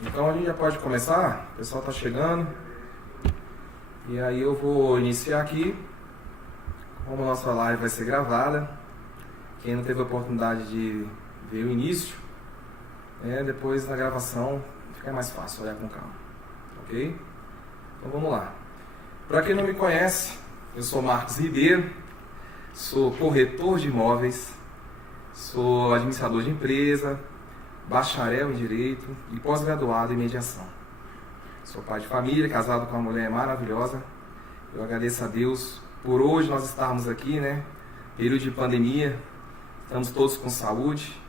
Então a gente já pode começar, o pessoal está chegando. E aí eu vou iniciar aqui. Como a nossa live vai ser gravada, quem não teve a oportunidade de ver o início, depois na gravação fica mais fácil olhar com calma, ok? Então vamos lá. Para quem não me conhece, eu sou Marcos Ribeiro, sou corretor de imóveis, sou administrador de empresa, bacharel em Direito e pós-graduado em Mediação. Sou pai de família, casado com uma mulher maravilhosa. Eu agradeço a Deus por hoje nós estarmos aqui, período de pandemia, estamos todos com saúde.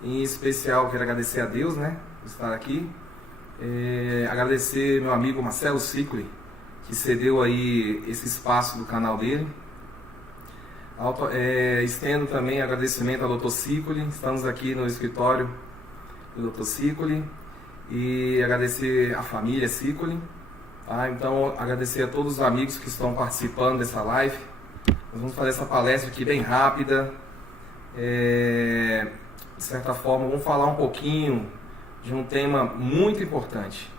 Em especial, quero agradecer a Deus, por estar aqui. Agradecer meu amigo Marcelo Sicoli, que cedeu aí esse espaço do canal dele. Estendo também agradecimento ao Dr. Sicoli, estamos aqui no escritório do Dr. Sicoli, e agradecer a família Sicoli. Então, agradecer a todos os amigos que estão participando dessa live. Nós vamos fazer essa palestra aqui bem rápida. De certa forma, vamos falar um pouquinho de um tema muito importante.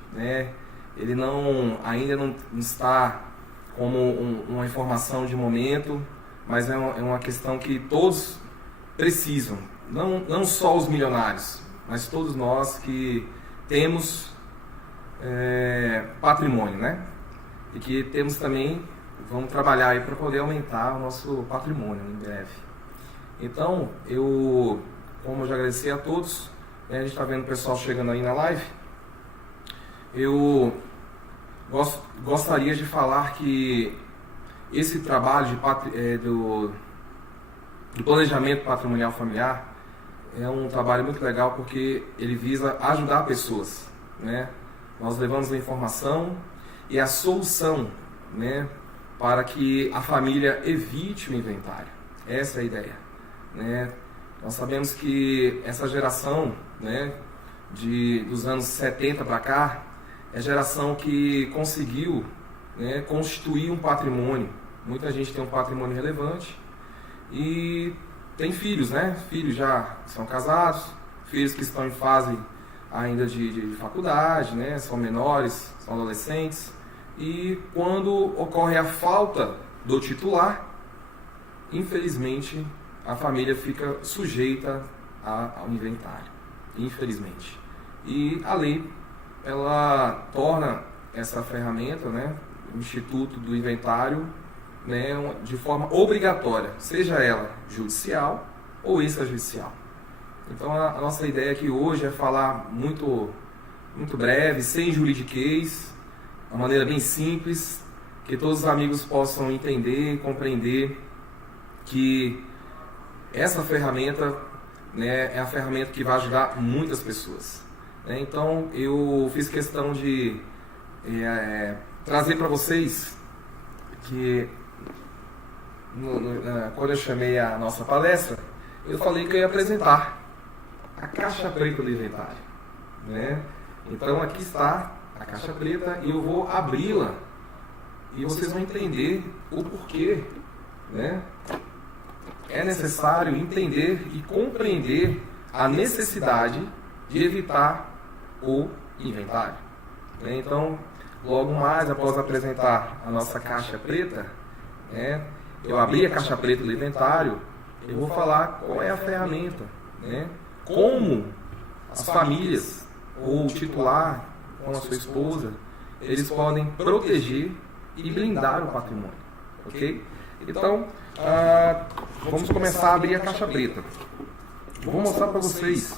Ele ainda não está como uma informação de momento, mas é uma questão que todos precisam. Não só os milionários, mas todos nós que temos patrimônio, E que temos também, vamos trabalhar aí para poder aumentar o nosso patrimônio em breve. Então, como eu já agradeci a todos, a gente está vendo o pessoal chegando aí na live, eu gostaria de falar que esse trabalho do planejamento patrimonial familiar é um trabalho muito legal porque ele visa ajudar pessoas, Nós levamos a informação e a solução, para que a família evite o inventário. Essa é a ideia, Nós sabemos que essa geração, dos anos 70 para cá, é a geração que conseguiu, constituir um patrimônio. Muita gente tem um patrimônio relevante e tem filhos, Filhos já são casados, filhos que estão em fase ainda de faculdade, São menores, são adolescentes. E quando ocorre a falta do titular, infelizmente, a família fica sujeita ao inventário, infelizmente. E a lei, ela torna essa ferramenta, o Instituto do Inventário, de forma obrigatória, seja ela judicial ou extrajudicial. Então a nossa ideia aqui hoje é falar muito breve, sem juridiquês, de uma maneira bem simples, que todos os amigos possam entender e compreender que essa ferramenta é a ferramenta que vai ajudar muitas pessoas. Então eu fiz questão de trazer para vocês que quando eu chamei a nossa palestra, eu falei que eu ia apresentar a caixa preta do inventário, Então aqui está a caixa preta e eu vou abri-la e vocês vão entender o porquê, É necessário entender e compreender a necessidade de evitar o inventário, Então, logo mais após apresentar a nossa caixa preta, eu abri a caixa preta do inventário, eu vou falar qual é a ferramenta, como as famílias ou o titular com a sua esposa, eles podem proteger e blindar o patrimônio, ok? Então, vamos começar a abrir a caixa preta. Vou mostrar para vocês,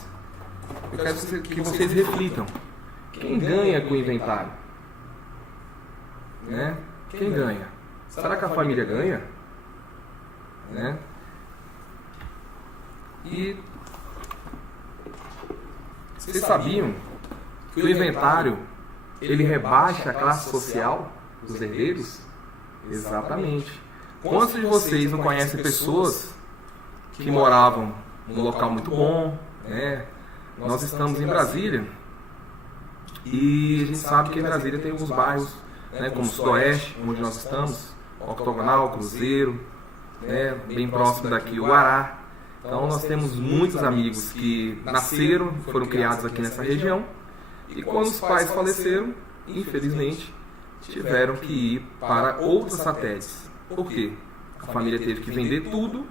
eu quero que vocês reflitam, quem ganha com o inventário? Quem ganha? Será que a família ganha? E vocês sabiam que o inventário ele rebaixa a classe social dos herdeiros? Exatamente. Quantos de vocês não conhecem pessoas que moravam num local muito bom? Nós estamos em Brasília e a gente sabe que em Brasília tem alguns bairros, como o Sudoeste, onde nós estamos, Octogonal, Cruzeiro, bem próximo daqui o Guará. Então nós temos muitos amigos que nasceram, foram criados aqui nessa região E quando os pais faleceram, infelizmente, tiveram que ir para outros satélites. Por quê? A família teve que vender tudo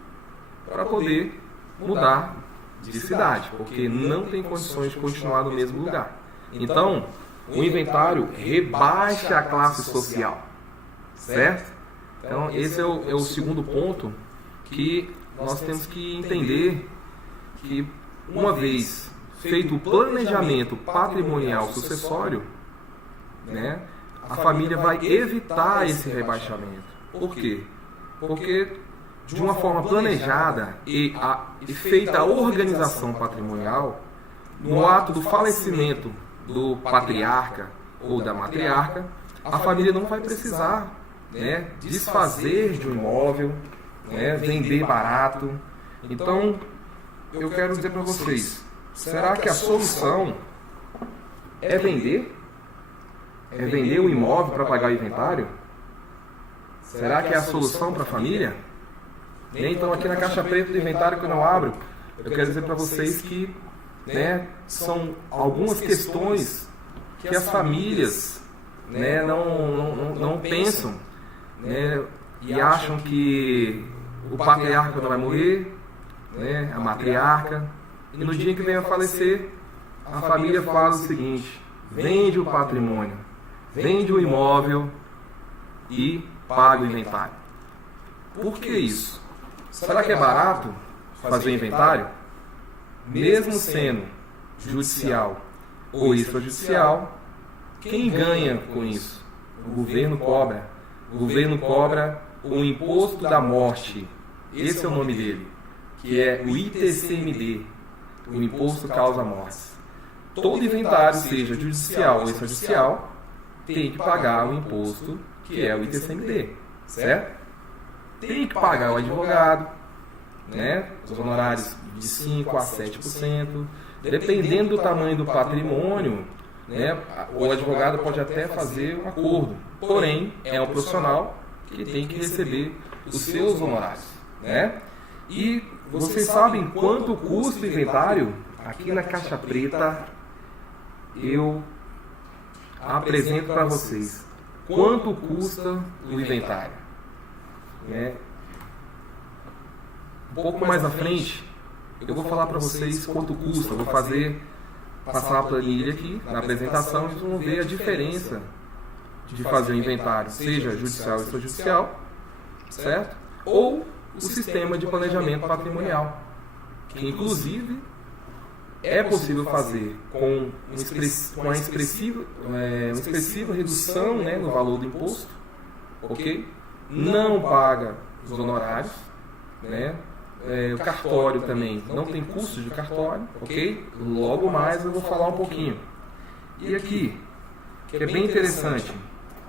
para poder mudar de cidade, porque não tem condições de continuar no mesmo lugar. Então, o inventário rebaixa a classe social, certo? Então, esse é o segundo ponto que nós temos que entender, que uma vez feito o planejamento patrimonial sucessório, né, a família vai evitar esse rebaixamento. Por quê? Porque de uma forma planejada e feita a organização patrimonial, no ato do falecimento do patriarca ou da matriarca, a família não vai precisar, né, desfazer de um imóvel, né, vender barato. Então, eu quero dizer para vocês, será que a solução é vender? É vender o imóvel para pagar o inventário? Será que é a solução para a família? Então, aqui na caixa preta do inventário que eu não abro, eu quero dizer para vocês que, né, são algumas questões que as famílias, né, não pensam, né, e acham que o patriarca não vai morrer, né, a matriarca, e no dia que vem a falecer, a família faz o seguinte: vende o patrimônio, vende o imóvel e paga o inventário. Por que isso? Será que é barato fazer o inventário? Mesmo sendo judicial ou extrajudicial, quem ganha com isso? O governo cobra. O governo cobra o imposto da morte. Esse é o nome dele, que é o ITCMD, o imposto causa mortes. Todo inventário, seja judicial ou extrajudicial, tem que pagar o imposto que é o ITCMD, certo? Tem que pagar o advogado, né? Os honorários de 5% a 7%, dependendo do tamanho do patrimônio, né? O advogado pode até fazer um acordo, porém é um profissional que tem que receber os seus honorários, né? E vocês sabem quanto custa o inventário? Aqui na caixa preta eu apresento para vocês quanto custa o inventário, né? Um pouco mais à frente eu vou falar para vocês quanto custa. Eu vou passar a planilha aqui na apresentação e vocês vão ver a diferença de fazer o inventário, seja judicial ou extrajudicial, certo? Ou o sistema de planejamento patrimonial, que inclusive é possível fazer com uma expressiva redução, né, no valor do imposto, ok? Não paga os honorários, né? O cartório também não tem custo de cartório, ok? Logo mais eu vou falar um pouquinho. E aqui, que é bem interessante,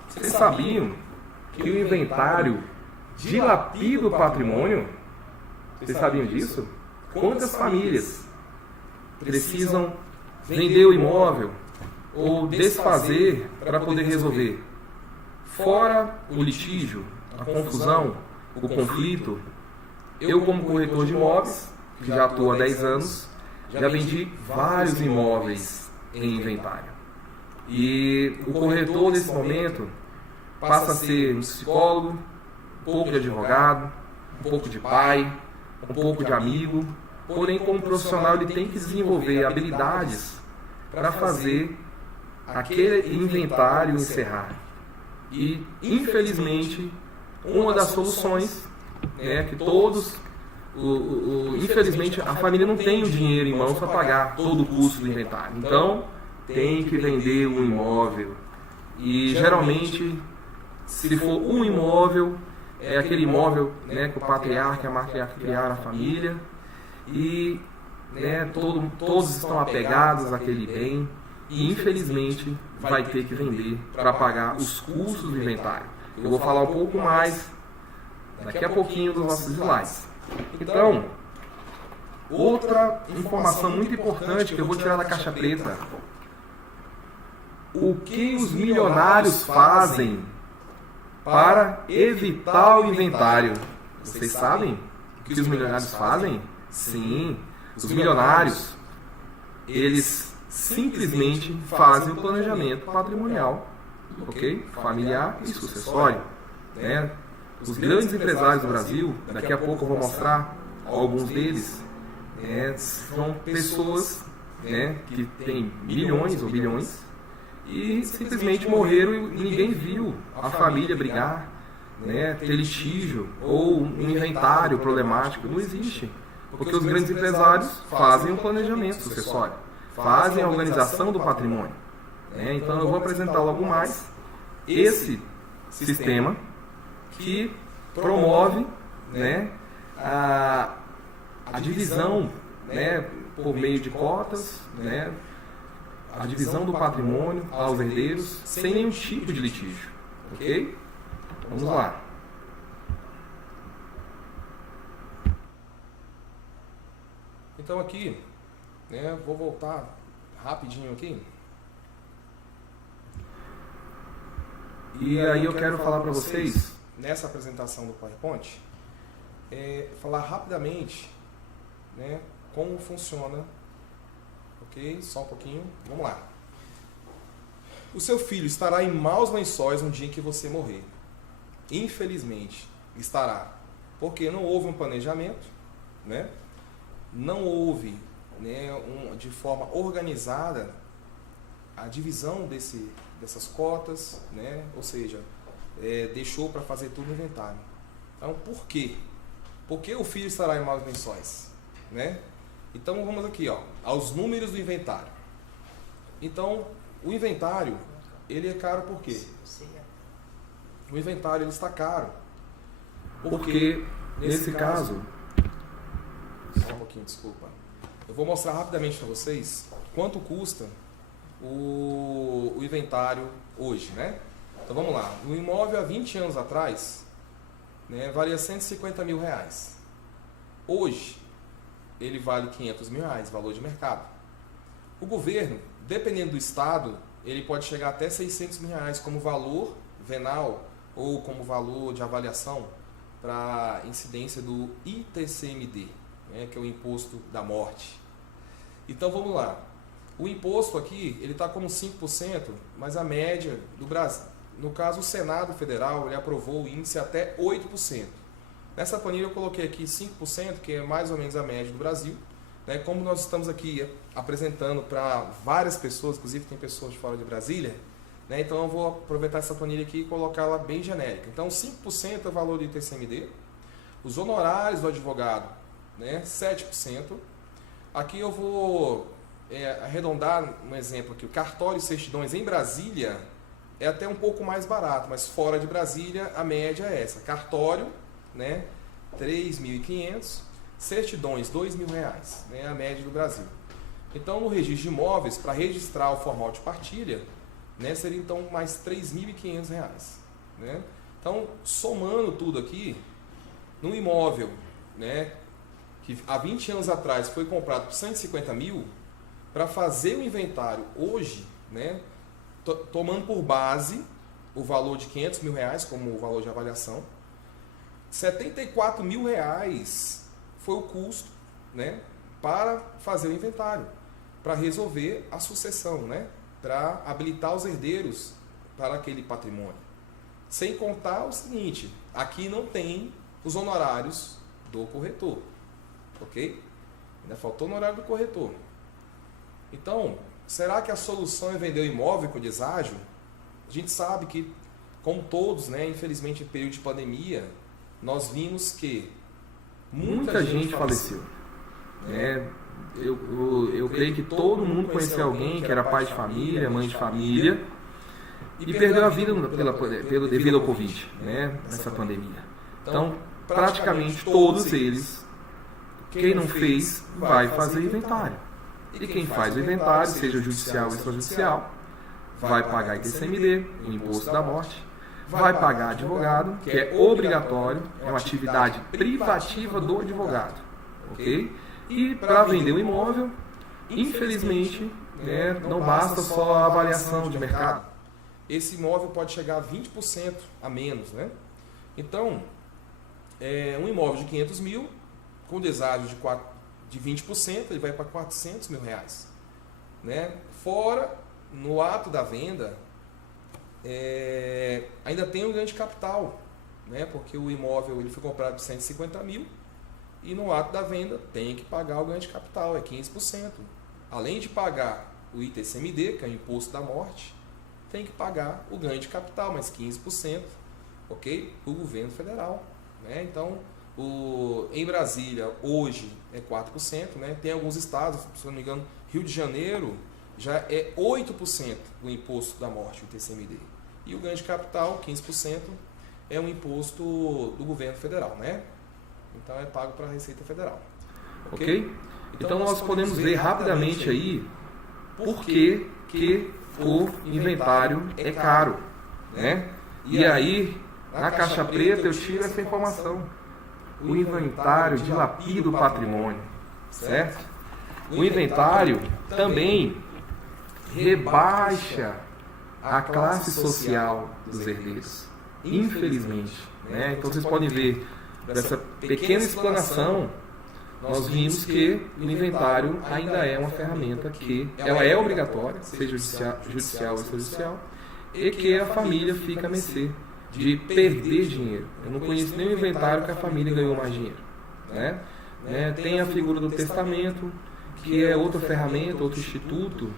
vocês sabiam que o inventário dilapida o patrimônio? Vocês sabiam disso? Quantas famílias precisam vender o imóvel ou desfazer para poder resolver? Fora o litígio, a confusão, o conflito, eu como corretor de imóveis, que já atuo há 10 anos, já vendi vários imóveis em inventário. E o corretor nesse momento passa a ser um psicólogo, um pouco de advogado, um pouco de pai, um pouco de amigo. Porém, como profissional, ele tem que desenvolver habilidades para fazer aquele inventário encerrar. E, infelizmente, uma das soluções, né, que todos, infelizmente, a família não tem o dinheiro em mãos para pagar todo o custo do inventário. Então, tem que vender um imóvel. E, geralmente, se for um imóvel, é aquele imóvel, né, que o patriarca e a matriarca criaram a família. E, né, todos estão apegados àquele bem e infelizmente vai ter que vender para pagar os custos do inventário. Eu vou falar um pouco mais daqui a pouquinho dos nossos slides. Então, outra informação muito importante que eu vou tirar da caixa preta: o que os milionários fazem para evitar o inventário? Vocês sabem o que os milionários fazem? Sim, os milionários, eles simplesmente fazem o planejamento patrimonial, ok? Familiar e sucessório, né? Os grandes empresários do Brasil, daqui a pouco eu vou mostrar alguns deles, são pessoas, né, que têm milhões ou bilhões e simplesmente morreram e ninguém viu a família brigar, né, ter litígio ou um inventário problemático. Não existe, porque os grandes empresários fazem o planejamento sucessório, fazem a organização do patrimônio, né? Então eu vou apresentar logo mais esse sistema que promove, né, a divisão, né, por meio de cotas, né, a divisão do patrimônio aos herdeiros sem nenhum tipo de litígio, ok? Vamos lá. Então aqui, né, vou voltar rapidinho aqui. E aí eu quero falar para vocês, nessa apresentação do PowerPoint, falar rapidamente, né, como funciona, ok? Só um pouquinho, vamos lá. O seu filho estará em maus lençóis no dia em que você morrer. Infelizmente, estará, porque não houve um planejamento, né? Não houve, né, de forma organizada a divisão dessas cotas, né? Ou seja, deixou para fazer tudo no inventário. Então, por quê? Por que o filho estará em maus lençóis, né? Então, vamos aqui, ó, aos números do inventário. Então, o inventário, ele é caro por quê? O inventário ele está caro porque nesse caso, só um pouquinho, desculpa. Eu vou mostrar rapidamente para vocês quanto custa o inventário hoje, né? Então vamos lá. O imóvel há 20 anos atrás, né, valia 150 mil reais. Hoje, ele vale 500 mil reais, valor de mercado. O governo, dependendo do estado, ele pode chegar até 600 mil reais como valor venal ou como valor de avaliação para incidência do ITCMD, né, que é o Imposto da Morte. Então vamos lá. O imposto aqui, ele está como 5%, mas a média do Brasil, no caso o Senado Federal, ele aprovou o índice até 8%. Nessa planilha eu coloquei aqui 5%, que é mais ou menos a média do Brasil. Né? Como nós estamos aqui apresentando para várias pessoas, inclusive tem pessoas de fora de Brasília, né? Então eu vou aproveitar essa planilha aqui e colocá-la bem genérica. Então 5% é o valor do ITCMD, os honorários do advogado, né? 7%. Aqui eu vou arredondar um exemplo aqui, o cartório e certidões em Brasília é até um pouco mais barato, mas fora de Brasília a média é essa. Cartório, né, 3.500, certidões, R$2.000, né, a média do Brasil. Então, no registro de imóveis, para registrar o formal de partilha, né, seria então mais R$3.500, né? Então, somando tudo aqui, num imóvel, né, que há 20 anos atrás foi comprado por 150 mil, para fazer o inventário hoje, né, tomando por base o valor de R$500 mil como o valor de avaliação, R$74 mil foi o custo, né, para fazer o inventário, para resolver a sucessão, né, para habilitar os herdeiros para aquele patrimônio. Sem contar o seguinte, aqui não tem os honorários do corretor, ok? Ainda faltou o honorário do corretor. Então, será que a solução é vender o imóvel com deságio? A gente sabe que, como todos, né, infelizmente em período de pandemia, nós vimos que muita gente faleceu. Eu creio que todo mundo conhecia alguém que era pai de família, mãe de família, e perdeu a vida devido ao Covid, né, nessa pandemia. Então, praticamente todos eles, quem não fez, vai fazer inventário. E quem faz o inventário, seja judicial ou extrajudicial, vai pagar ITCMD, o Imposto da Morte, vai pagar advogado, que é obrigatório, é uma atividade privativa do advogado, ok? E para vender o imóvel, infelizmente, né, não basta só a avaliação de mercado. Esse imóvel pode chegar a 20% a menos, né? Então, um imóvel de 500 mil, com deságio de 20%, ele vai para R$400 mil. né? Fora, no ato da venda, ainda tem um ganho de capital, né? Porque o imóvel ele foi comprado por 150 mil e no ato da venda tem que pagar o ganho de capital, é 15%. Além de pagar o ITCMD, que é o Imposto da Morte, tem que pagar o ganho de capital, mais 15%, ok? O governo federal, né? Então, em Brasília, hoje é 4%, né? Tem alguns estados, se não me engano, Rio de Janeiro, já é 8% o Imposto da Morte, o ITCMD. E o ganho de capital, 15%, é um imposto do governo federal, né? Então, é pago para a Receita Federal. Ok? Então, nós podemos ver rapidamente aí por que o inventário é caro, né? E aí, na caixa preta eu tiro essa informação. O inventário dilapida o patrimônio, certo? O inventário também rebaixa a classe social dos herdeiros, infelizmente, né? Então vocês podem ver dessa pequena explanação, nós vimos que o inventário ainda é uma ferramenta que ela é obrigatória, seja judicial ou extrajudicial, e que a família fica a mercê de perder dinheiro. Eu não conheço nenhum inventário que a família ganhou mais dinheiro, né? Tem a figura do testamento, que é outra ferramenta, outro instituto,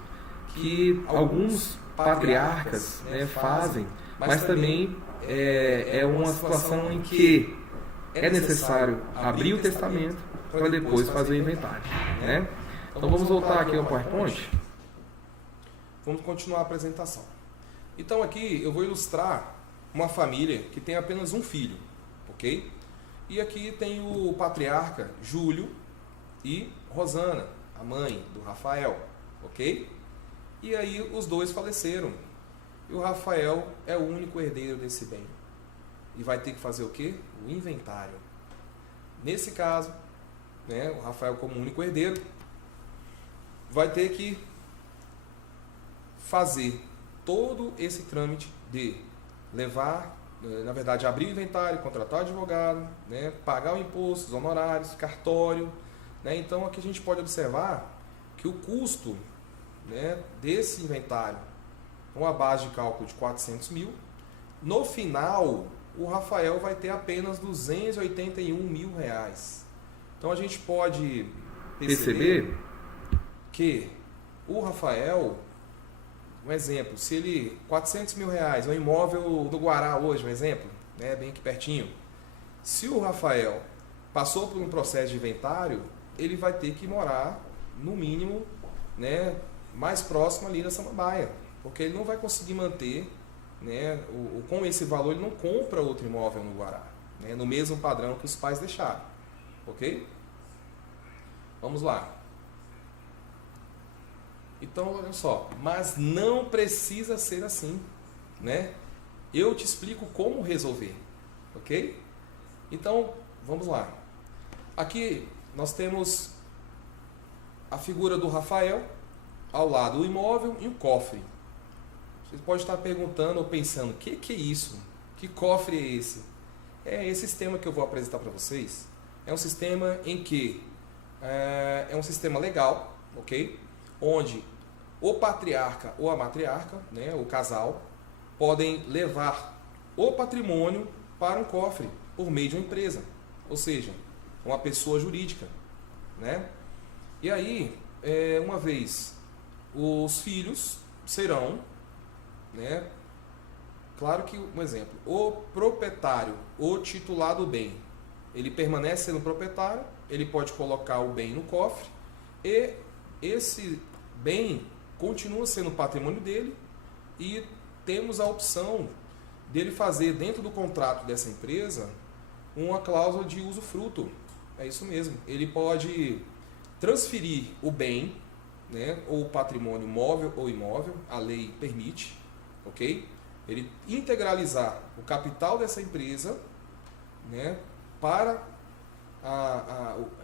que alguns patriarcas, né, fazem, mas também é uma situação em que é necessário abrir o testamento para depois fazer o inventário, né? Então vamos voltar aqui ao PowerPoint. Vamos continuar a apresentação. Então aqui eu vou ilustrar uma família que tem apenas um filho, ok? E aqui tem o patriarca Júlio e Rosana, a mãe do Rafael, ok? E aí os dois faleceram. E o Rafael é o único herdeiro desse bem. E vai ter que fazer o quê? O inventário. Nesse caso, né, o Rafael como único herdeiro vai ter que fazer todo esse trâmite de levar, na verdade, abrir o inventário, contratar o advogado, né, pagar o imposto, os honorários, cartório, né? Então aqui a gente pode observar que o custo, né, desse inventário, com a base de cálculo de 400 mil, no final o Rafael vai ter apenas 281 mil reais. Então a gente pode perceber que o Rafael, um exemplo, se ele 400 mil reais, um imóvel do Guará hoje, um exemplo, né, bem aqui pertinho, se o Rafael passou por um processo de inventário, ele vai ter que morar no mínimo, né, mais próximo ali da Samambaia, porque ele não vai conseguir manter, né, com esse valor ele não compra outro imóvel no Guará, né, no mesmo padrão que os pais deixaram, ok? Vamos lá. Então, olha só, mas não precisa ser assim, né? Eu te explico como resolver, ok? Então, vamos lá. Aqui nós temos a figura do Rafael, ao lado o imóvel e o cofre. Você pode estar perguntando ou pensando, o que é isso? Que cofre é esse? É esse sistema que eu vou apresentar para vocês. É um sistema em que é um sistema legal, ok? Onde o patriarca ou a matriarca, né, o casal, podem levar o patrimônio para um cofre por meio de uma empresa, ou seja, uma pessoa jurídica, né? E aí, uma vez os filhos serão, né? Claro que, um exemplo, o proprietário, o titular do bem, ele permanece sendo proprietário, ele pode colocar o bem no cofre e esse bem continua sendo patrimônio dele e temos a opção dele fazer dentro do contrato dessa empresa uma cláusula de usufruto. É isso mesmo. Ele pode transferir o bem, né, ou o patrimônio móvel ou imóvel, a lei permite, ok? Ele integralizar o capital dessa empresa, né, para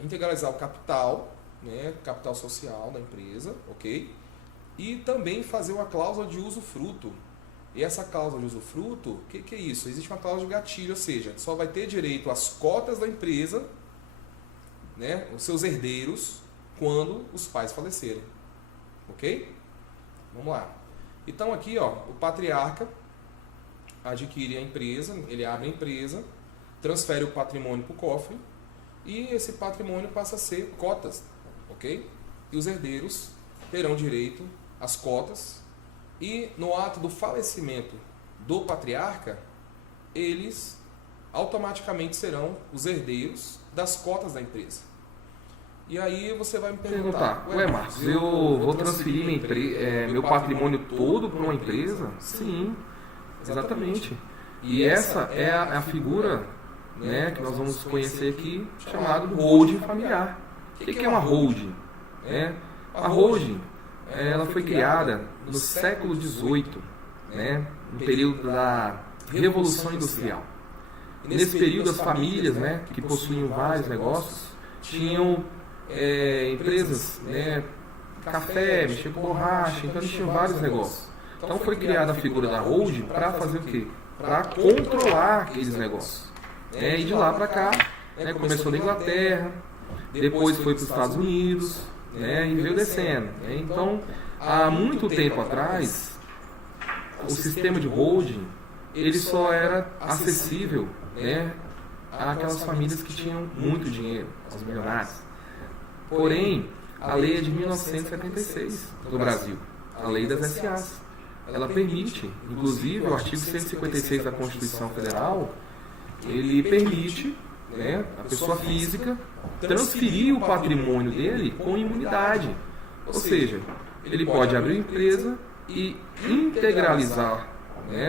integralizar o capital, né, capital social da empresa, ok? E também fazer uma cláusula de usufruto. E essa cláusula de usufruto, o que é isso? Existe uma cláusula de gatilho, ou seja, só vai ter direito às cotas da empresa, né, os seus herdeiros, quando os pais falecerem, ok? Vamos lá. Então aqui, ó, o patriarca adquire a empresa, ele abre a empresa, transfere o patrimônio para o cofre e esse patrimônio passa a ser cotas, ok? E os herdeiros terão direito às cotas e no ato do falecimento do patriarca, eles automaticamente serão os herdeiros das cotas da empresa. E aí você vai me perguntar, ué Marcos, eu vou transferir meu patrimônio todo para uma empresa? Sim, exatamente. E essa é a figura, né, que nós vamos conhecer aqui, chamado holding familiar. O que é uma holding? A holding, ela foi criada no século XVIII, né, no período da Revolução Industrial. E nesse período as famílias, né, que possuíam vários negócios tinham empresas, né, café, mexer com borracha, então eles tinham vários negócios. Então foi criada a figura da holding para fazer o quê? Para controlar aqueles negócios. E de lá para cá, começou na Inglaterra, depois foi para os Estados Unidos, e veio descendo. Então, há muito tempo atrás, o sistema de holding ele só era acessível, àquelas famílias que tinham muito dinheiro, aos milionários. Porém, a lei é de 1976 no Brasil, a lei das SAs. Ela permite, inclusive o artigo 156 da Constituição Federal, ele permite, a pessoa física transferir o patrimônio dele com imunidade. Ou seja, ele pode abrir empresa e integralizar,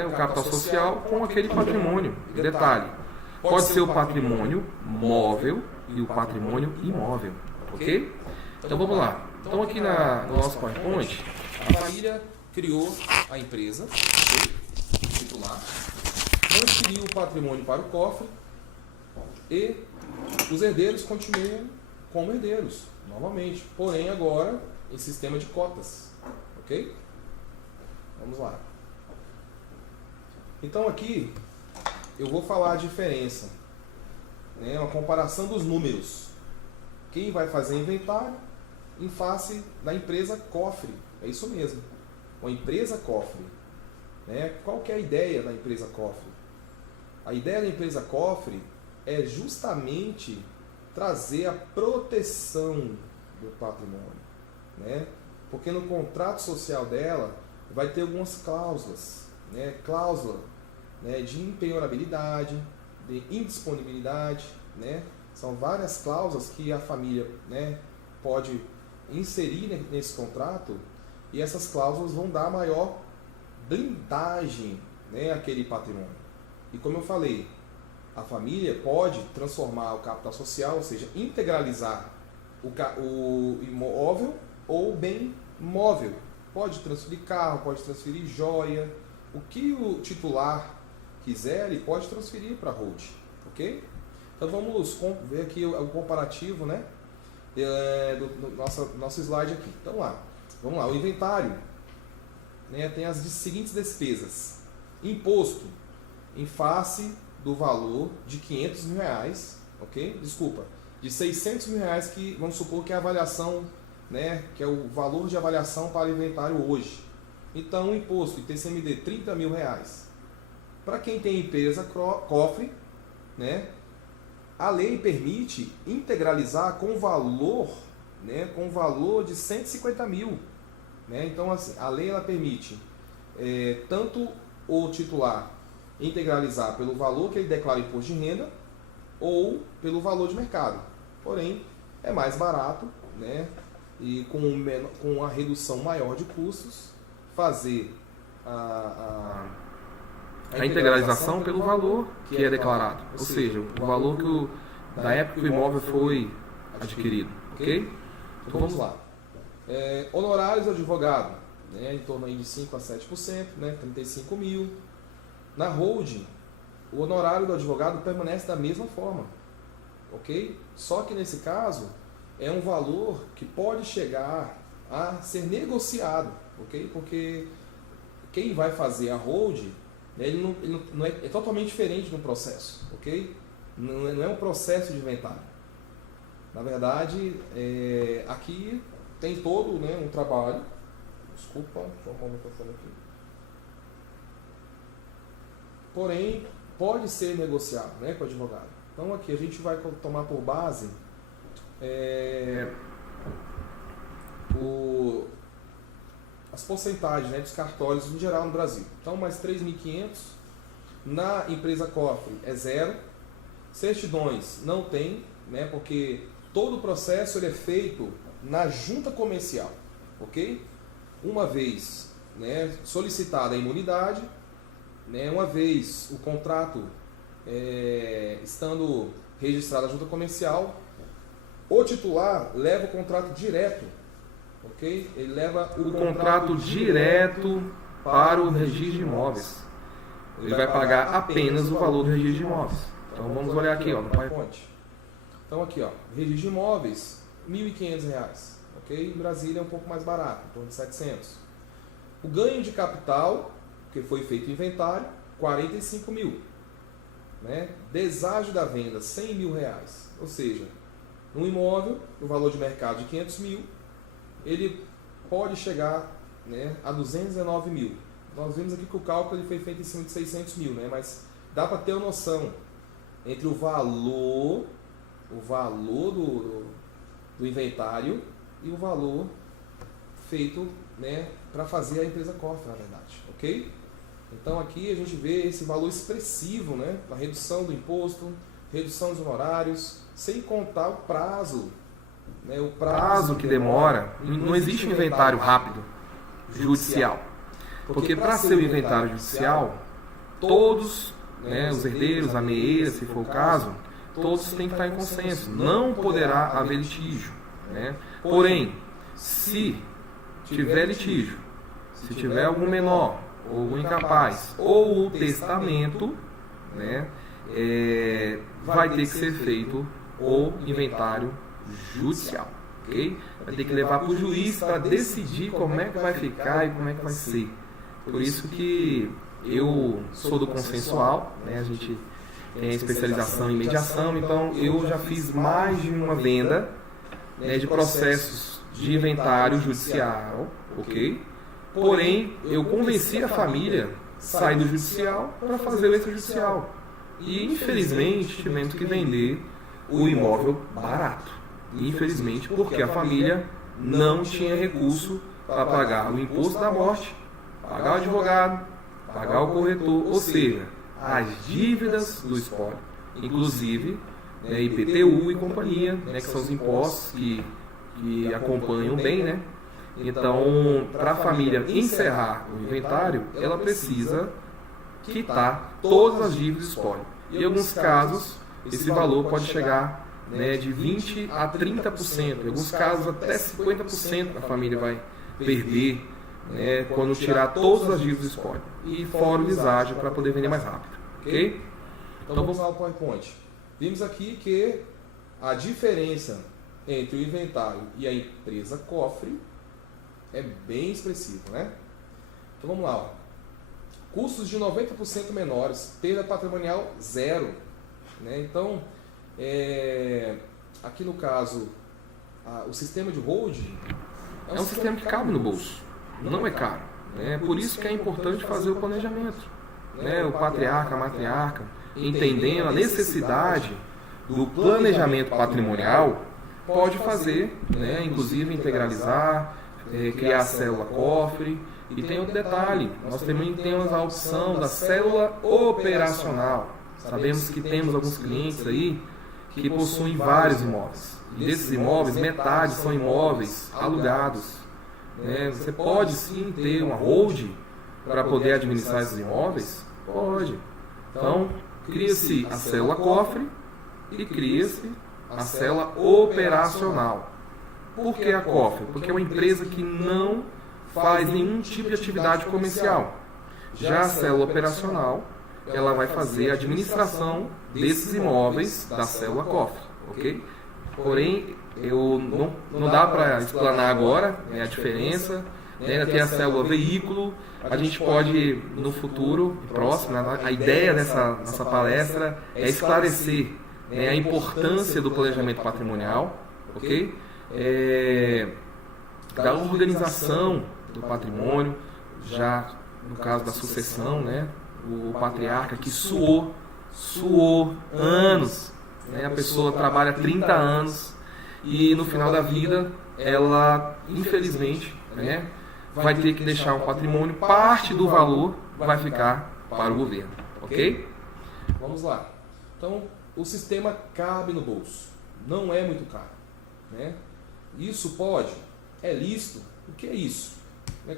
o capital social com aquele patrimônio. Detalhe, pode ser o patrimônio móvel e o patrimônio imóvel. Ok? Então vamos lá. Então aqui no nosso PowerPoint, a família criou a empresa, titular, transferiu o patrimônio para o cofre e os herdeiros continuam como herdeiros, novamente, porém agora em sistema de cotas. Ok? Vamos lá. Então aqui eu vou falar a diferença, uma comparação dos números. Quem vai fazer inventário em face da empresa cofre. É isso mesmo. Uma empresa cofre. Qual que é a ideia da empresa cofre? A ideia da empresa cofre é justamente trazer a proteção do patrimônio. Porque no contrato social dela vai ter algumas cláusulas. Cláusula de impenhorabilidade, de indisponibilidade, São várias cláusulas que a família pode inserir nesse contrato e essas cláusulas vão dar maior blindagem àquele patrimônio. E como eu falei, a família pode transformar o capital social, ou seja, integralizar o imóvel ou bem móvel. Pode transferir carro, pode transferir joia. O que o titular quiser, ele pode transferir para a holding. Ok? Então vamos ver aqui o comparativo, do nosso slide aqui. Então vamos lá, o inventário tem as seguintes despesas. Imposto em face do valor de R$500 mil, ok? Desculpa, de R$600 mil que vamos supor que é a avaliação, que é o valor de avaliação para o inventário hoje. Então o imposto ITCMD R$30 mil. Para quem tem empresa cofre, a lei permite integralizar com valor, com valor de 150 mil. Então, assim, a lei ela permite tanto o titular integralizar pelo valor que ele declara imposto de renda ou pelo valor de mercado. Porém, é mais barato, e com a redução maior de custos, fazer a integralização pelo valor que é declarado, ou seja, o valor da época que o imóvel foi adquirido, ok? Então vamos lá. Honorários do advogado, em torno aí de 5% a 7%, 35 mil. Na holding, o honorário do advogado permanece da mesma forma, ok? Só que nesse caso é um valor que pode chegar a ser negociado, ok? Porque quem vai fazer a holding, ele não é totalmente diferente do processo, ok? Não é um processo de inventário. Na verdade, aqui tem todo um trabalho, Desculpa, deixa eu arrumar o microfone aqui. Porém, pode ser negociado, né, com o advogado. Então aqui a gente vai tomar por base as porcentagens, né, dos cartórios em geral no Brasil. Então, mais 3.500. Na empresa cofre é 0. Certidões não tem, né, porque todo o processo ele é feito na junta comercial, ok? Uma vez, né, solicitada a imunidade, né, uma vez o contrato estando registrado na junta comercial, o titular leva o contrato direto, ok? Ele leva o contrato direto para o registro de imóveis. Ele vai pagar apenas o valor do registro de imóveis. Então vamos olhar aqui, ó, no PowerPoint. Então aqui, ó, registro de imóveis, R$ 1.500, ok? Em Brasília é um pouco mais barato, em torno de 700. O ganho de capital, que foi feito o inventário, 45 mil. Né? Deságio da venda, 100 mil reais. Ou seja, um imóvel, o valor de mercado de 500 mil, ele pode chegar, né, a 219 mil. Nós vimos aqui que o cálculo ele foi feito em cima de 600 mil, né? Mas dá para ter uma noção entre o valor do inventário e o valor feito, né, para fazer a empresa cofre, na verdade, ok? Então aqui a gente vê esse valor expressivo, né, para redução do imposto, redução dos honorários, sem contar o prazo, né, o prazo que demora. Não existe um inventário rápido judicial, porque para ser o inventário judicial, todos, né, os herdeiros, a meeira, se for o caso, todos têm que estar em consenso. Não poderá haver litígio, né? Porém, se tiver litígio, se tiver algum menor, ou algum incapaz, ou o testamento, né, vai ter que ser feito o inventário judicial, ok? Vai ter que levar para o juiz para decidir como é que vai ficar e como é que vai ser. Por isso que eu sou do consensual, né? A gente tem especialização em mediação, então eu já fiz mais de uma venda, né, de processos de inventário judicial, ok? Porém, eu convenci a família a sair do judicial para fazer o extrajudicial. E, infelizmente, tivemos que vender o imóvel barato. Infelizmente, porque a família não tinha recurso para pagar o imposto da morte, pagar o advogado, pagar o corretor, ou seja, as dívidas do espólio, inclusive, né, IPTU e companhia, né, que são os impostos que acompanham bem, né? Então, para a família encerrar o inventário, ela precisa quitar todas as dívidas do espólio. Em alguns casos, esse valor pode chegar, né, de 20% a 30%. Em alguns casos, até 50% a família vai perder, né, quando tirar todas as dívidas do espólio. E fora o deságio para poder vender mais rápido. Ok? Então vamos lá ao PowerPoint. Vimos aqui que a diferença entre o inventário e a empresa cofre é bem expressivo, né? Então vamos lá, ó. Custos de 90% menores, perda patrimonial zero, né? Então, aqui no caso, o sistema de holding é um sistema que cabe no bolso, não é caro, né? Por isso que é importante fazer o planejamento, né? O patriarca, a matriarca, entendendo a necessidade do planejamento patrimonial, pode fazer, né? Inclusive integralizar, criar a célula cofre. E tem outro detalhe, nós também temos a opção da célula operacional. Sabemos que temos alguns clientes aí que possuem vários imóveis. E desses imóveis, metade são imóveis alugados, né? Você pode sim ter uma holding para poder administrar esses imóveis? Pode. Então, cria-se a célula cofre e cria-se a célula operacional. Por que a cofre? Porque é uma empresa que não faz nenhum tipo de atividade comercial. Já a célula operacional, ela vai fazer a administração desses imóveis da célula cofre, ok? Porém, não dá para explanar agora, né, a diferença. Ainda tem a célula veículo. A gente pode, no futuro próximo, né, a ideia dessa nossa palestra é esclarecer, né, a importância do planejamento patrimonial, ok? Da organização do patrimônio, já no caso da sucessão, né? O patriarca que suou anos, né? A pessoa trabalha 30 anos e no final da vida ela, infelizmente, né, vai ter que deixar um patrimônio, parte do valor vai ficar para o governo, ok? Vamos lá. Então, o sistema cabe no bolso, não é muito caro, né? Isso pode? É lícito? O que é isso?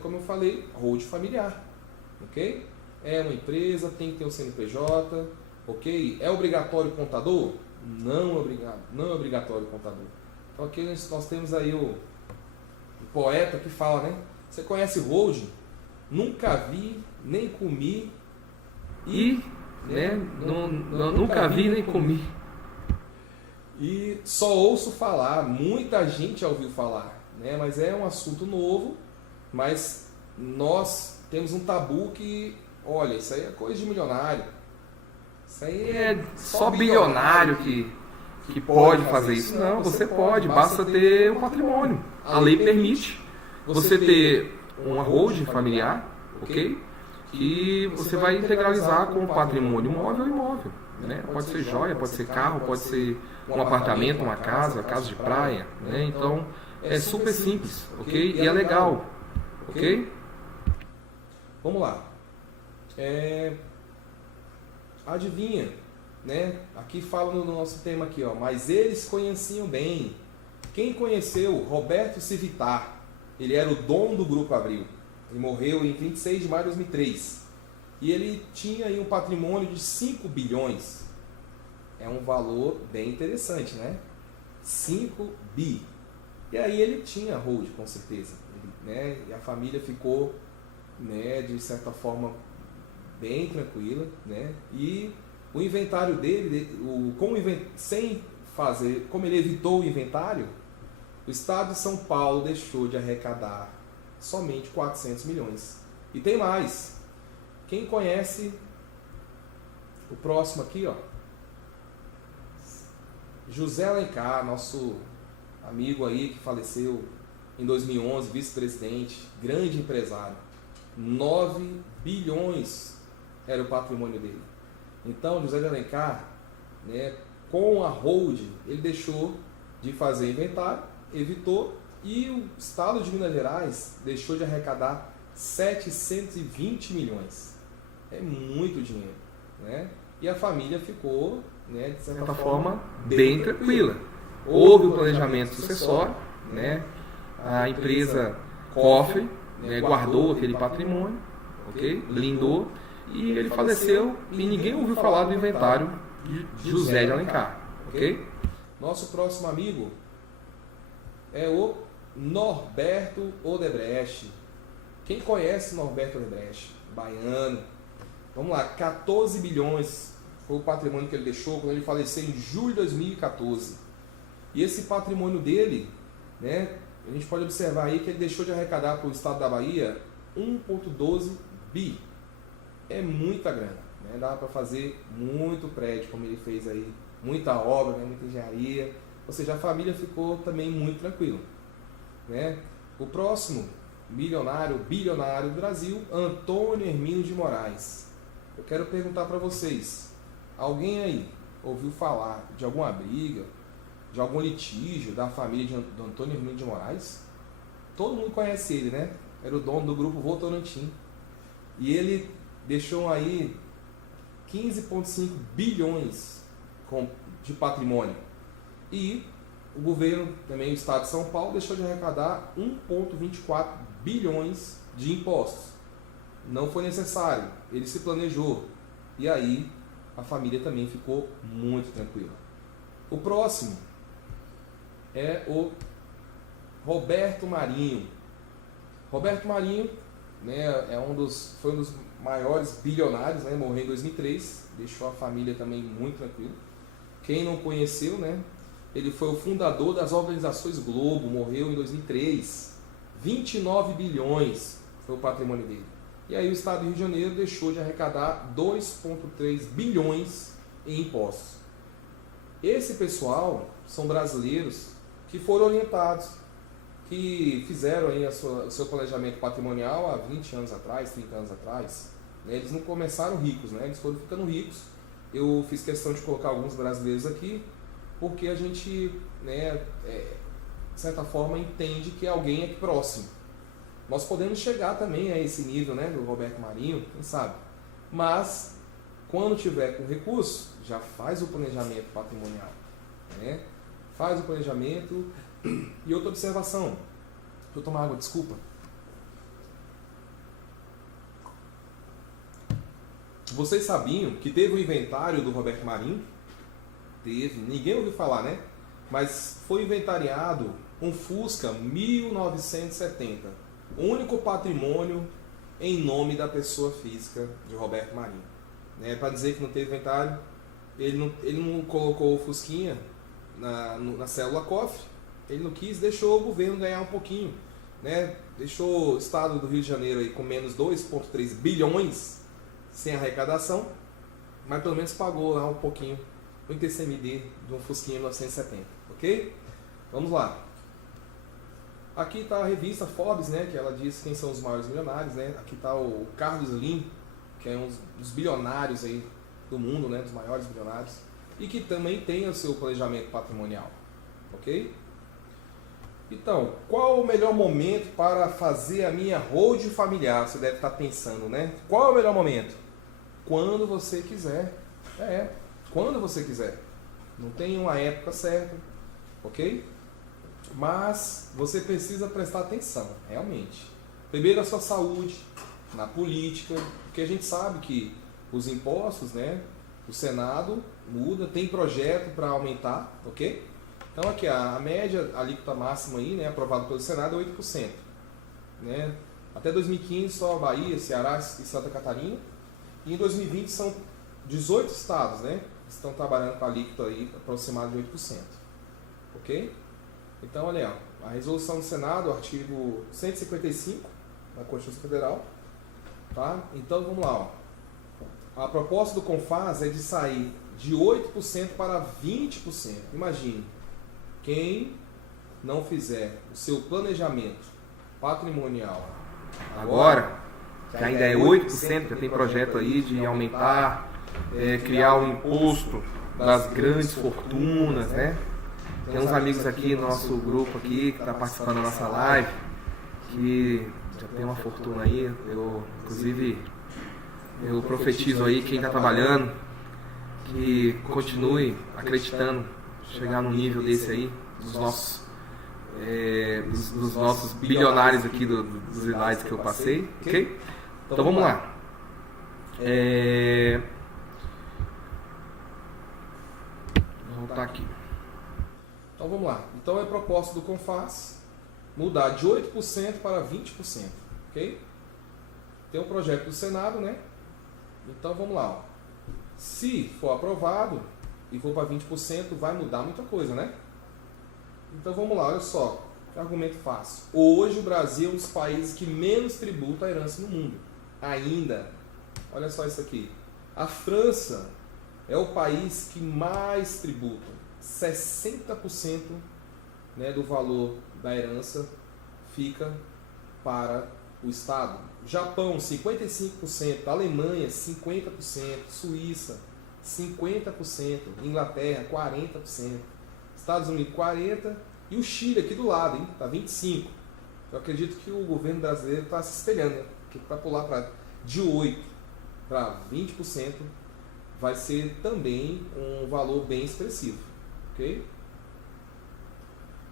Como eu falei, hold familiar, ok? É uma empresa, tem que ter um CNPJ, ok? É obrigatório contador? Não é obrigatório contador. Então aqui nós temos aí o poeta que fala, né? Você conhece hold? Nunca vi, nem comi nunca vi nem comi. E só ouço falar, muita gente já ouviu falar, né? Mas é um assunto novo, mas nós temos um tabu que, olha, isso aí é coisa de milionário. Isso aí é só bilionário que pode fazer isso. Não, você pode, basta ter um patrimônio. A lei permite você ter uma holding familiar, ok? Que você vai integralizar com o patrimônio móvel ou imóvel. Né? Pode ser joia, pode ser carro, pode ser um apartamento, uma casa de praia. Né? Então, é super simples, ok? E é legal, ok? Vamos lá. Adivinha, né? Aqui fala no nosso tema aqui, ó. Mas eles conheciam bem. Quem conheceu? Roberto Civitar. Ele era o dono do Grupo Abril. Ele morreu em 26 de maio de 2003. E ele tinha aí um patrimônio de 5 bilhões. É um valor bem interessante, né? 5 bi. E aí ele tinha hold, com certeza. Né? E a família ficou, né, de certa forma, bem tranquila. Né? E o inventário dele, como ele evitou o inventário, o Estado de São Paulo deixou de arrecadar somente 400 milhões. E tem mais. Quem conhece o próximo aqui, ó, José Alencar, nosso amigo aí que faleceu em 2011, vice-presidente, grande empresário. 9 bilhões era o patrimônio dele. Então, José de Alencar, né, com a holding, ele deixou de fazer inventário, evitou, e o Estado de Minas Gerais deixou de arrecadar 720 milhões. É muito dinheiro, né? E a família ficou, né, de certa forma, bem tranquila. Houve o planejamento sucessório, né? A empresa cofre, né, guardou aquele patrimônio, ok? Blindou, e ele faleceu e ninguém ouviu falar do inventário de José de Alencar, ok? Nosso próximo amigo é o Norberto Odebrecht. Quem conhece Norberto Odebrecht? Baiano. Vamos lá, 14 bilhões foi o patrimônio que ele deixou quando ele faleceu em julho de 2014. E esse patrimônio dele, né, a gente pode observar aí que ele deixou de arrecadar para o estado da Bahia 1,12 bi. É muita grana, né? Dá para fazer muito prédio, como ele fez aí, muita obra, né, muita engenharia. Ou seja, a família ficou também muito tranquila, né? O próximo bilionário do Brasil, Antônio Hermínio de Moraes. Eu quero perguntar para vocês, alguém aí ouviu falar de alguma briga, de algum litígio da família do Antônio Hermínio de Moraes? Todo mundo conhece ele, né? Era o dono do grupo Votorantim. E ele deixou aí 15,5 bilhões de patrimônio. E o governo, também o Estado de São Paulo, deixou de arrecadar 1,24 bilhões de impostos. Não foi necessário, ele se planejou. E aí a família também ficou muito tranquila. O próximo é o Roberto Marinho. Roberto Marinho, né, foi um dos maiores bilionários, né, morreu em 2003, deixou a família também muito tranquila. Quem não conheceu, né, ele foi o fundador das Organizações Globo, morreu em 2003. 29 bilhões foi o patrimônio dele. E aí o Estado do Rio de Janeiro deixou de arrecadar 2,3 bilhões em impostos. Esse pessoal são brasileiros que foram orientados que fizeram aí o seu planejamento patrimonial há 20 anos atrás, 30 anos atrás, né? Eles não começaram ricos, né? Eles foram ficando ricos. Eu fiz questão de colocar alguns brasileiros aqui, porque a gente, né, de certa forma, entende que alguém é próximo. Nós podemos chegar também a esse nível, né, do Roberto Marinho, quem sabe? Mas, quando tiver com recurso, já faz o planejamento patrimonial, né? Faz o planejamento. E outra observação, deixa eu tomar água, desculpa. Vocês sabiam que teve o inventário do Roberto Marinho? Teve, ninguém ouviu falar, né? Mas foi inventariado um Fusca 1970, único patrimônio em nome da pessoa física de Roberto Marinho. Né? Para dizer que não teve inventário, ele não colocou o Fusquinha na célula cofre, ele não quis, deixou o governo ganhar um pouquinho, né? Deixou o estado do Rio de Janeiro aí com menos 2,3 bilhões sem arrecadação, mas pelo menos pagou lá um pouquinho o ITCMD de um Fusquinha 1970, ok? Vamos lá. Aqui está a revista Forbes, né, que ela diz quem são os maiores milionários, né? Aqui está o Carlos Slim, que é um dos bilionários aí do mundo, né, dos maiores bilionários, e que também tem o seu planejamento patrimonial, ok? Então, qual o melhor momento para fazer a minha hold familiar? Você deve estar pensando, né? Qual é o melhor momento? Quando você quiser. Quando você quiser. Não tem uma época certa, ok? Mas você precisa prestar atenção, realmente. Primeiro a sua saúde, na política, porque a gente sabe que os impostos, né? O Senado muda, tem projeto para aumentar, ok? Então aqui a média, a alíquota máxima aí, né, aprovada pelo Senado é 8%. Né? Até 2015 só a Bahia, Ceará e Santa Catarina. E em 2020 são 18 estados, né, que estão trabalhando com a alíquota aí aproximada de 8%. Ok? Então olha aí, ó, a resolução do Senado, artigo 155 da Constituição Federal. Tá? Então vamos lá. Ó. A proposta do CONFAS é de sair de 8% para 20%. Imagine. Quem não fizer o seu planejamento patrimonial agora, que ainda é 8%, já tem projeto aí de aumentar, criar um imposto das grandes fortunas, né? Tem uns amigos aqui no nosso grupo aqui, que está participando da nossa live, que já tem uma fortuna aí. Inclusive, eu profetizo aí quem está trabalhando, que continue acreditando, chegar num nível desse aí, dos nossos bilionários aqui, dos slides que eu passei, ok? Então vamos lá. Vou voltar aqui. Então vamos lá. Então é proposta do CONFAS mudar de 8% para 20%, ok? Tem um projeto do Senado, né? Então vamos lá. Ó. Se for aprovado e for para 20%, vai mudar muita coisa, né? Então vamos lá, olha só, que argumento fácil. Hoje o Brasil é um dos países que menos tributa a herança no mundo. Ainda. Olha só isso aqui. A França é o país que mais tributa. 60%, né, do valor da herança fica para o Estado. Japão, 55%. Alemanha, 50%. Suíça, 50%. Inglaterra, 40%. Estados Unidos, 40%. E o Chile aqui do lado, hein? Tá 25%. Eu acredito que o governo brasileiro está se espelhando, né? Porque para pular de 8% para 20% vai ser também um valor bem expressivo. Ok?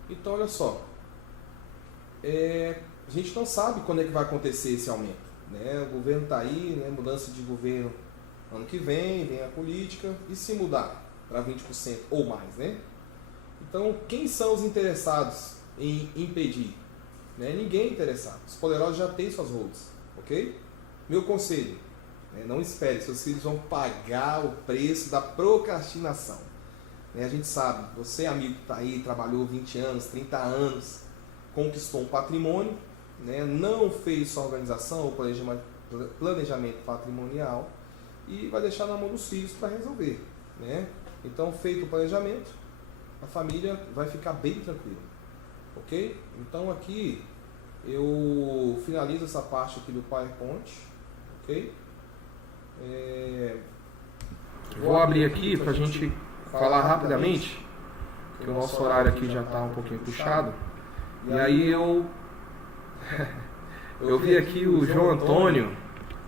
Então, olha só. A gente não sabe quando é que vai acontecer esse aumento. Né? O governo está aí, né? Mudança de governo ano que vem a política. E se mudar para 20% ou mais, né? Então, quem são os interessados em impedir? Né? Ninguém é interessado. Os poderosos já têm suas holds, ok? Meu conselho, né? Não espere, seus filhos vão pagar o preço da procrastinação. Né? A gente sabe, você amigo que está aí, trabalhou 20 anos, 30 anos, conquistou um patrimônio, né? Não fez sua organização ou planejamento patrimonial e vai deixar na mão dos filhos para resolver. Né? Então, feito o planejamento, a família vai ficar bem tranquila. ok? Então aqui eu finalizo essa parte aqui do PowerPoint, ok? Vou abrir aqui para a gente falar rapidamente, que o nosso horário aqui já está um pouquinho puxado. E aí eu vi aqui o João Antônio,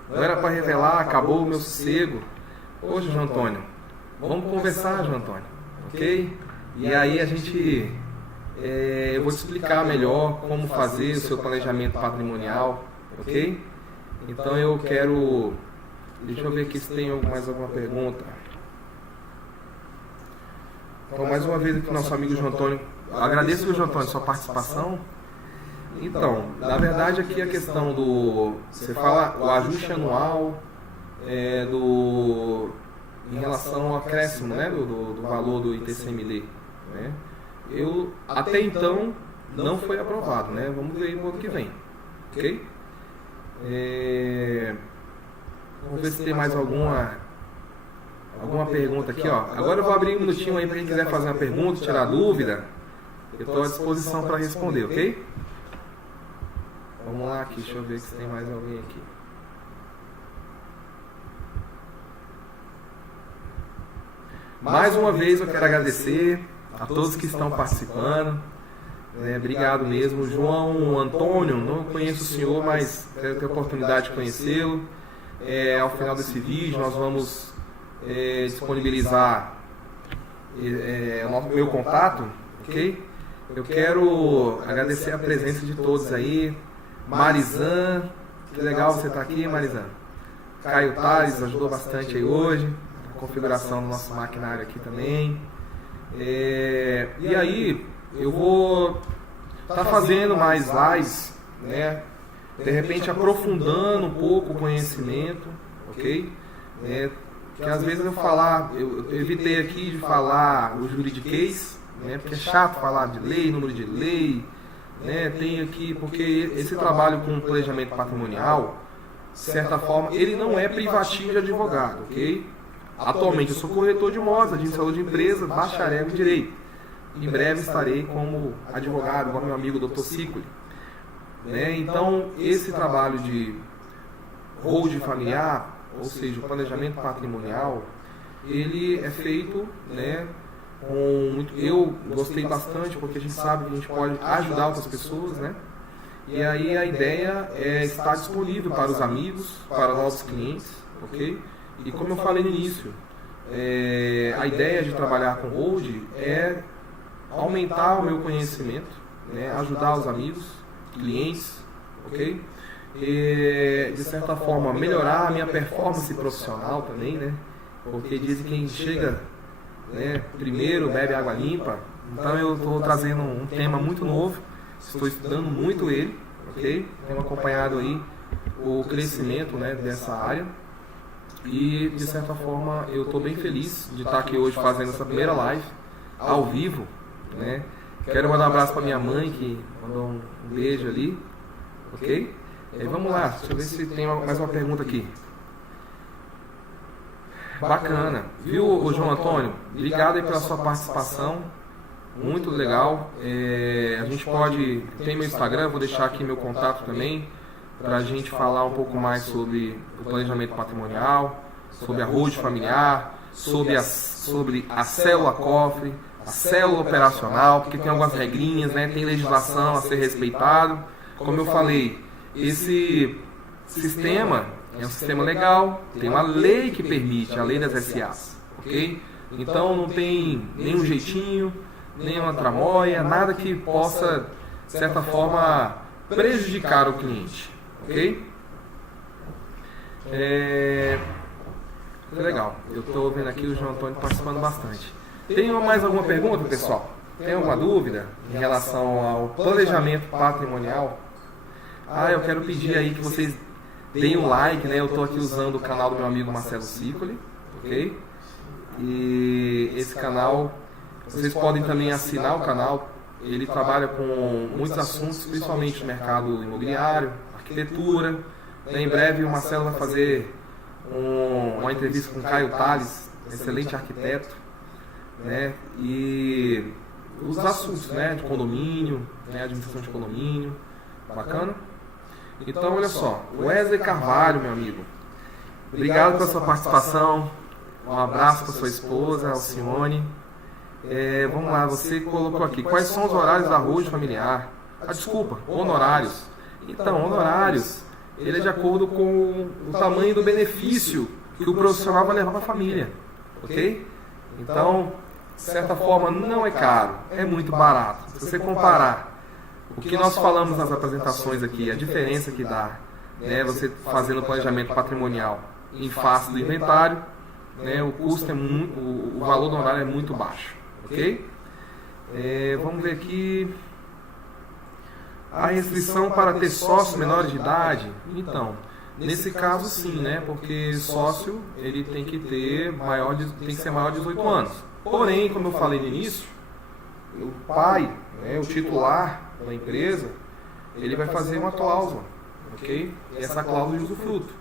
não era para revelar, acabou o meu sossego. Poxa, João Antônio, vamos conversar, João Antônio, ok? E aí a gente, eu vou te explicar melhor como fazer o seu planejamento patrimonial, ok? Então eu quero, deixa eu ver aqui se tem mais alguma pergunta. Então mais uma vez aqui nosso amigo João Antônio, agradeço, João Antônio, sua participação. Então, na verdade aqui a questão você fala o ajuste anual em relação ao acréscimo, né, do valor do ITCMD, né? Até então não foi aprovado, né? Vamos ver no ano que vem, ok? Vamos ver se tem mais alguma pergunta aqui, ó. Agora eu vou abrir um minutinho aí para quem quiser fazer uma pergunta, tirar dúvida. Eu estou à disposição para responder, ok? Vamos lá aqui, deixa eu ver se tem mais alguém aqui. Mais uma vez eu quero agradecer a todos que estão participando. Obrigado mesmo. João Antônio, não conheço o senhor, mas quero ter a oportunidade de conhecê-lo. Ao final desse vídeo nós vamos disponibilizar o meu contato, ok? Eu quero agradecer a presença de todos aí. Marizan, que legal você estar aqui, Marizan. Caio Tales ajudou bastante aí hoje, a configuração do nosso maquinário aqui também. E aí, eu vou estar fazendo mais lives, né? De repente aprofundando um pouco o conhecimento, ok? Que às vezes eu evitei aqui de falar o juridiquês, né? Porque é chato falar de lei, número de lei, né? Tem aqui, porque esse trabalho com planejamento patrimonial, de certa forma, ele não é privativo de advogado, ok? Atualmente eu sou corretor de imóveis, administrador de empresa, bacharel em direito. Em breve estarei como advogado, igual meu amigo Dr. Cicoli. Então, esse trabalho de holding familiar, ou seja, o planejamento patrimonial, ele é feito, né, eu gostei bastante, porque a gente sabe que a gente pode ajudar outras pessoas, né? E aí a ideia é estar disponível para os amigos, para novos clientes, ok? E como eu falei no início, a ideia de trabalhar com holding é aumentar o meu conhecimento, né? Ajudar os amigos, clientes, ok? E, de certa forma, melhorar a minha performance profissional também, né? Porque dizem que quem chega, né, primeiro bebe água limpa. Então eu estou trazendo um tema muito novo, estou estudando muito ele, ok? Tenho acompanhado aí o crescimento, né, dessa área. E, de certa forma, eu estou bem feliz de estar aqui hoje fazendo essa primeira live ao vivo, né? Quero mandar um abraço para minha mãe, que mandou um beijo ali, ok? E vamos lá, deixa eu ver se tem mais uma pergunta aqui. Bacana, viu, João Antônio? Obrigado aí pela sua participação, muito legal. A gente tem meu Instagram, vou deixar aqui meu contato também, para a gente falar um pouco mais sobre o planejamento patrimonial, sobre a holding familiar, sobre a célula cofre, a célula operacional, porque tem algumas regrinhas, né? Tem legislação a ser respeitado. Como eu falei, esse sistema é um sistema legal, tem uma lei que permite, a lei das SAs, ok? Então não tem nenhum jeitinho, nenhuma tramóia, nada que possa, de certa forma, prejudicar o cliente. Ok? Legal. Eu estou vendo aqui o João Antônio participando bastante. Tem mais alguma pergunta, pessoal? Tem alguma dúvida em relação ao planejamento patrimonial? Eu quero pedir aí que vocês deem um like, né? Eu estou aqui usando o canal do meu amigo Marcelo Cicoli, ok? E esse canal, vocês podem também assinar o canal. Ele trabalha com muitos assuntos, principalmente no mercado imobiliário, arquitetura. Em breve o Marcelo vai fazer uma entrevista com o Caio Tales, excelente arquiteto, né? E os assuntos, né, de condomínio, né, administração de condomínio, bacana? Então, olha só, Wesley Carvalho, meu amigo, obrigado pela sua participação, um abraço para sua esposa, Alcione. Vamos lá, você colocou aqui, quais são os horários da arrojo familiar? Desculpa, honorários. Então, honorários, ele é de acordo com o tamanho do benefício que o profissional vai levar para a família, ok? Então, de certa forma, não é caro, é muito barato. Se você comparar o que nós falamos nas apresentações aqui, a diferença que dá, né, você fazendo o planejamento patrimonial em face do inventário, né, o custo o valor do honorário é muito baixo, ok? Vamos ver aqui. A restrição para ter sócio menores de idade? Então, nesse caso sim, né? Porque sócio ele tem que ser maior de 18 anos. Porém, como eu falei no início, o pai, né, o titular da empresa, ele vai fazer uma cláusula, ok? E essa cláusula de usufruto.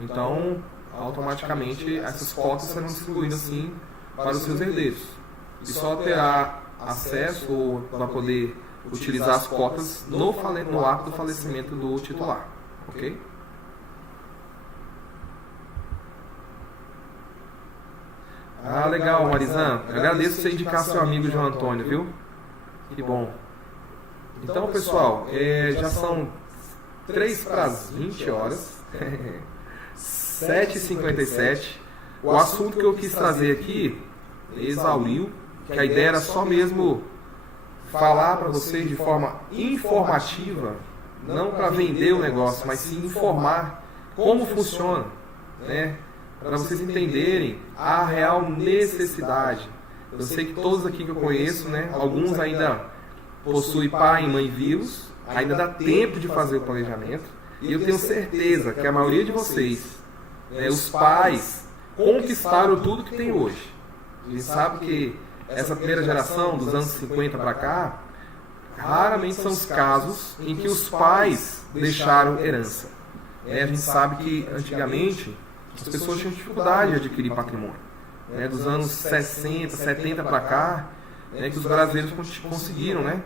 Então, automaticamente essas cotas serão distribuídas sim para os seus herdeiros. E só terá acesso ou vai poder utilizar as cotas no ato do falecimento do titular, ok? Legal, Marizan. Eu agradeço você indicar seu amigo João Antônio, viu? Que bom. Então, pessoal, já são 3 para as 20 horas, 7h57. O assunto que eu quis trazer aqui exauriu, que a ideia era só mesmo falar para vocês de forma informativa, não para vender o negócio, mas sim informar como funciona, né? Para vocês entenderem a real necessidade. Eu sei que todos aqui que eu conheço, né, alguns ainda possuem pai e mãe vivos, ainda dá tempo de fazer o planejamento, e eu tenho certeza que a maioria de vocês, né, os pais, conquistaram tudo que tem hoje. A gente sabe que essa primeira geração, dos anos 50 para cá, raramente são os casos em que os pais deixaram herança. A gente sabe que antigamente as pessoas tinham dificuldade de adquirir patrimônio. Dos anos 60, 70 para cá, que os brasileiros conseguiram, né,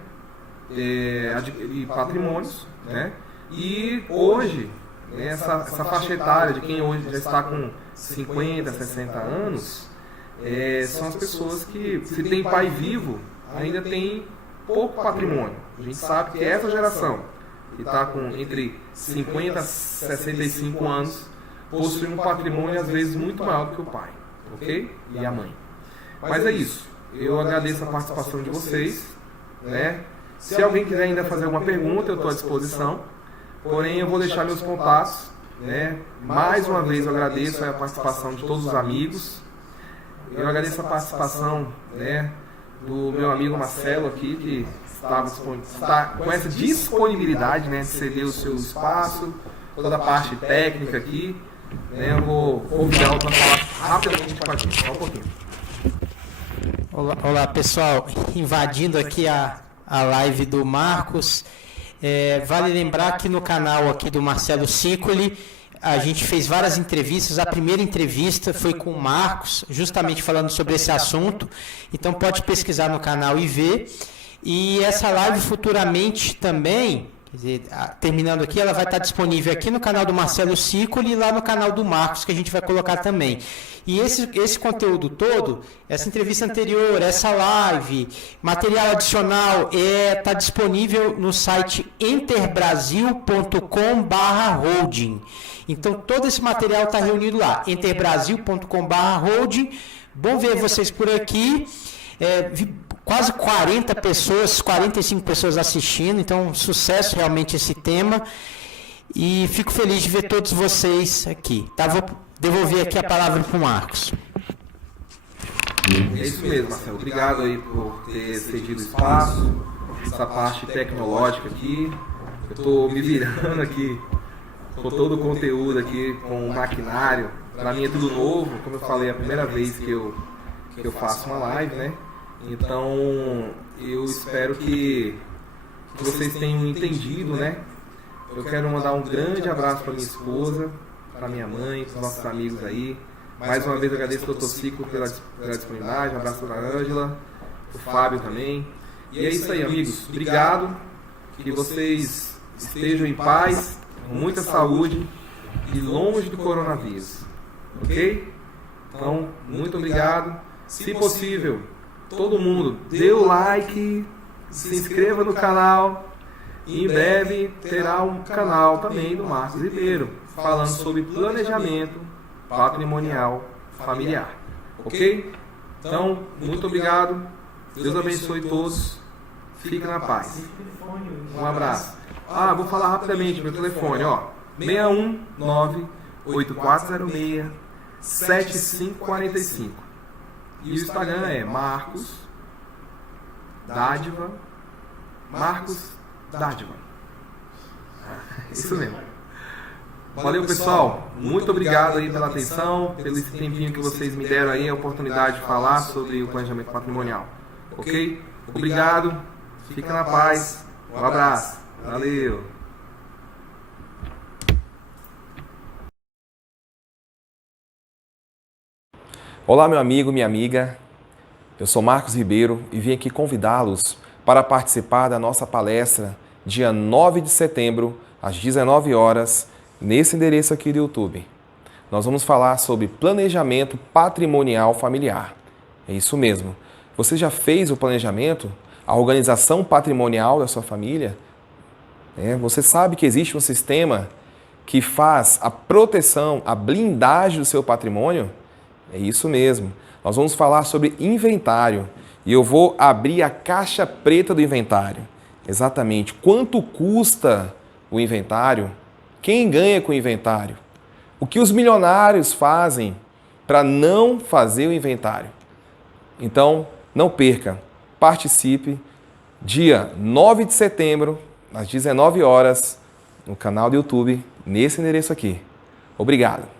adquirir patrimônios. Né? E hoje, essa faixa etária de quem hoje já está com 50, 60 anos, são as pessoas que, se tem pai vivo, ainda tem pouco patrimônio. A gente sabe que essa geração, que está com entre 50 e 65 anos, possui um patrimônio às vezes muito maior do que o pai, ok? E a mãe. Mas é isso. Eu agradeço a participação de vocês, né? Se alguém quiser ainda fazer alguma pergunta, eu estou à disposição. Porém, eu vou deixar meus contatos, né? Mais uma vez eu agradeço a participação de todos os amigos. Eu agradeço a participação, né, do meu amigo Marcelo aqui, que está com essa disponibilidade, né, de ceder o seu espaço, toda a parte técnica aqui. Né, eu vou convidá-lo para falar rapidamente com a gente. Só um pouquinho. Olá pessoal, invadindo aqui a live do Marcos. Vale lembrar que no canal aqui do Marcelo Sicoli, a gente fez várias entrevistas. A primeira entrevista foi com o Marcos, justamente falando sobre esse assunto. Então pode pesquisar no canal e ver. E essa live futuramente também, quer dizer, terminando aqui, ela vai estar disponível aqui no canal do Marcelo Sicoli e lá no canal do Marcos, que a gente vai colocar também. E esse conteúdo todo, essa entrevista anterior, essa live, material adicional, está disponível no site enterbrasil.com/holding. Então, todo esse material está reunido lá, enterbrasil.com/holding. Bom ver vocês por aqui. Quase 40 pessoas, 45 pessoas assistindo, então sucesso realmente esse tema. E fico feliz de ver todos vocês aqui. Tá? Vou devolver aqui a palavra para o Marcos. É isso mesmo, Marcelo. Obrigado aí por ter cedido espaço, essa parte tecnológica aqui. Eu estou me virando aqui com todo o conteúdo aqui, com o maquinário. Para mim é tudo novo, como eu falei, é a primeira vez que eu faço uma live, né? Então, eu espero que vocês tenham entendido, né? Eu quero mandar um grande abraço para minha esposa, para minha mãe, para os nossos amigos aí. Mais uma vez agradeço ao Dr. Cico pela disponibilidade, um abraço para a Ângela. o Fábio também. E é isso aí, amigos. Obrigado. Que vocês estejam em paz, com muita saúde e longe do coronavírus. Ok? Então, muito obrigado. Se possível, todo mundo dê o like, se inscreva no canal. E em breve terá um canal também do Marcos Ribeiro, falando sobre planejamento patrimonial familiar. Ok? Então, muito obrigado. Deus abençoe todos. Fique na paz. Um abraço. Vou falar rapidamente meu telefone, ó. 619-8406-7545. E o Instagram é Marcos Dádiva. Isso mesmo. Valeu, pessoal. Muito obrigado aí pela atenção, pelo esse tempinho que vocês me deram aí, a oportunidade de falar sobre o planejamento patrimonial. Ok? Obrigado. Fica na paz. Um abraço. Valeu. Olá, meu amigo, minha amiga. Eu sou Marcos Ribeiro e vim aqui convidá-los para participar da nossa palestra dia 9 de setembro, às 19 horas, nesse endereço aqui do YouTube. Nós vamos falar sobre planejamento patrimonial familiar. É isso mesmo. Você já fez o planejamento, a organização patrimonial da sua família? Você sabe que existe um sistema que faz a proteção, a blindagem do seu patrimônio? É isso mesmo. Nós vamos falar sobre inventário e eu vou abrir a caixa preta do inventário. Exatamente. Quanto custa o inventário? Quem ganha com o inventário? O que os milionários fazem para não fazer o inventário? Então, não perca. Participe. Dia 9 de setembro, às 19 horas, no canal do YouTube, nesse endereço aqui. Obrigado.